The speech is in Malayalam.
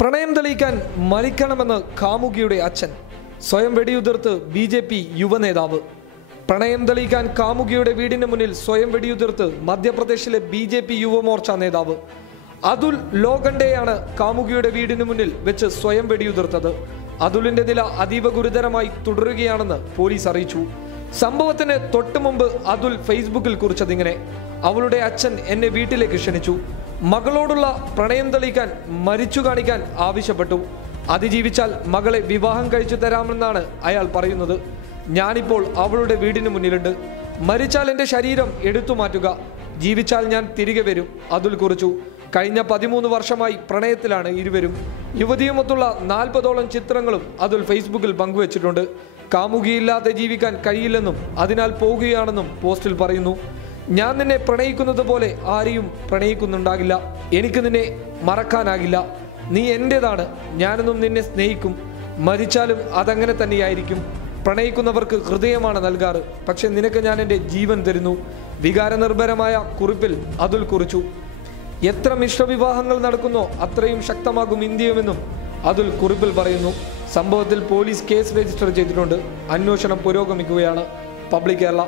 പ്രണയം തെളിയിക്കാൻ മരിക്കണമെന്ന് കാമുകിയുടെ അച്ഛൻ. സ്വയം വെടിയുതിർത്ത് ബി ജെ പി യുവനേതാവ്. പ്രണയം തെളിയിക്കാൻ കാമുകിയുടെ വീടിന് മുന്നിൽ സ്വയം വെടിയുതിർത്ത് മധ്യപ്രദേശിലെ ബി ജെ പി യുവമോർച്ച നേതാവ്. അതുൽ ലോകണ്ടെയാണ് കാമുകിയുടെ വീടിന് മുന്നിൽ വെച്ച് സ്വയം വെടിയുതിർത്തത്. അതുലിന്റെ നില അതീവ ഗുരുതരമായി തുടരുകയാണെന്ന് പോലീസ് അറിയിച്ചു. സംഭവത്തിന് തൊട്ടുമുമ്പ് അതുൽ ഫേസ്ബുക്കിൽ കുറിച്ചതിങ്ങനെ. അവളുടെ അച്ഛൻ എന്നെ വീട്ടിലേക്ക് ക്ഷണിച്ചു. മകളോടുള്ള പ്രണയം തെളിയിക്കാൻ മരിച്ചു കാണിക്കാൻ ആവശ്യപ്പെട്ടു. അതിജീവിച്ചാൽ മകളെ വിവാഹം കഴിച്ചു തരാമെന്നാണ് അയാൾ പറയുന്നത്. ഞാനിപ്പോൾ അവളുടെ വീടിന് മുന്നിലുണ്ട്. മരിച്ചാൽ എന്റെ ശരീരം എടുത്തു മാറ്റുക. ജീവിച്ചാൽ ഞാൻ തിരികെ വരും അതുൽ കുറിച്ചു. കഴിഞ്ഞ പതിമൂന്ന് വർഷമായി പ്രണയത്തിലാണ് ഇരുവരും. യുവതിയുമൊത്തുള്ള നാൽപ്പതോളം ചിത്രങ്ങളും അതുൽ ഫേസ്ബുക്കിൽ പങ്കുവച്ചിട്ടുണ്ട്. കാമുകിയില്ലാതെ ജീവിക്കാൻ കഴിയില്ലെന്നും അതിനാൽ പോകുകയാണെന്നും പോസ്റ്റിൽ പറയുന്നു. ഞാൻ നിന്നെ പ്രണയിക്കുന്നത് പോലെ ആരെയും പ്രണയിക്കുന്നുണ്ടാകില്ല. എനിക്ക് നിന്നെ മറക്കാനാകില്ല. നീ എന്റെതാണ് ഞാനെന്നും നിന്നെ സ്നേഹിക്കും. മരിച്ചാലും അതങ്ങനെ തന്നെയായിരിക്കും. പ്രണയിക്കുന്നവർക്ക് ഹൃദയമാണ് നൽകാറ്. പക്ഷെ നിനക്ക് ഞാൻ എന്റെ ജീവൻ തരുന്നു. വികാരനിർഭരമായ കുറിപ്പിൽ അതുൽ കുറിച്ചു. എത്ര മിശ്രവിവാഹങ്ങൾ നടക്കുന്നോ അത്രയും ശക്തമാകും ഇന്ത്യയുമെന്നും അതുൽ കുറിപ്പിൽ പറയുന്നു. സംഭവത്തിൽ പോലീസ് കേസ് രജിസ്റ്റർ ചെയ്തിട്ടുണ്ട്. അന്വേഷണം പുരോഗമിക്കുകയാണ്. പബ്ലിക് കേരള.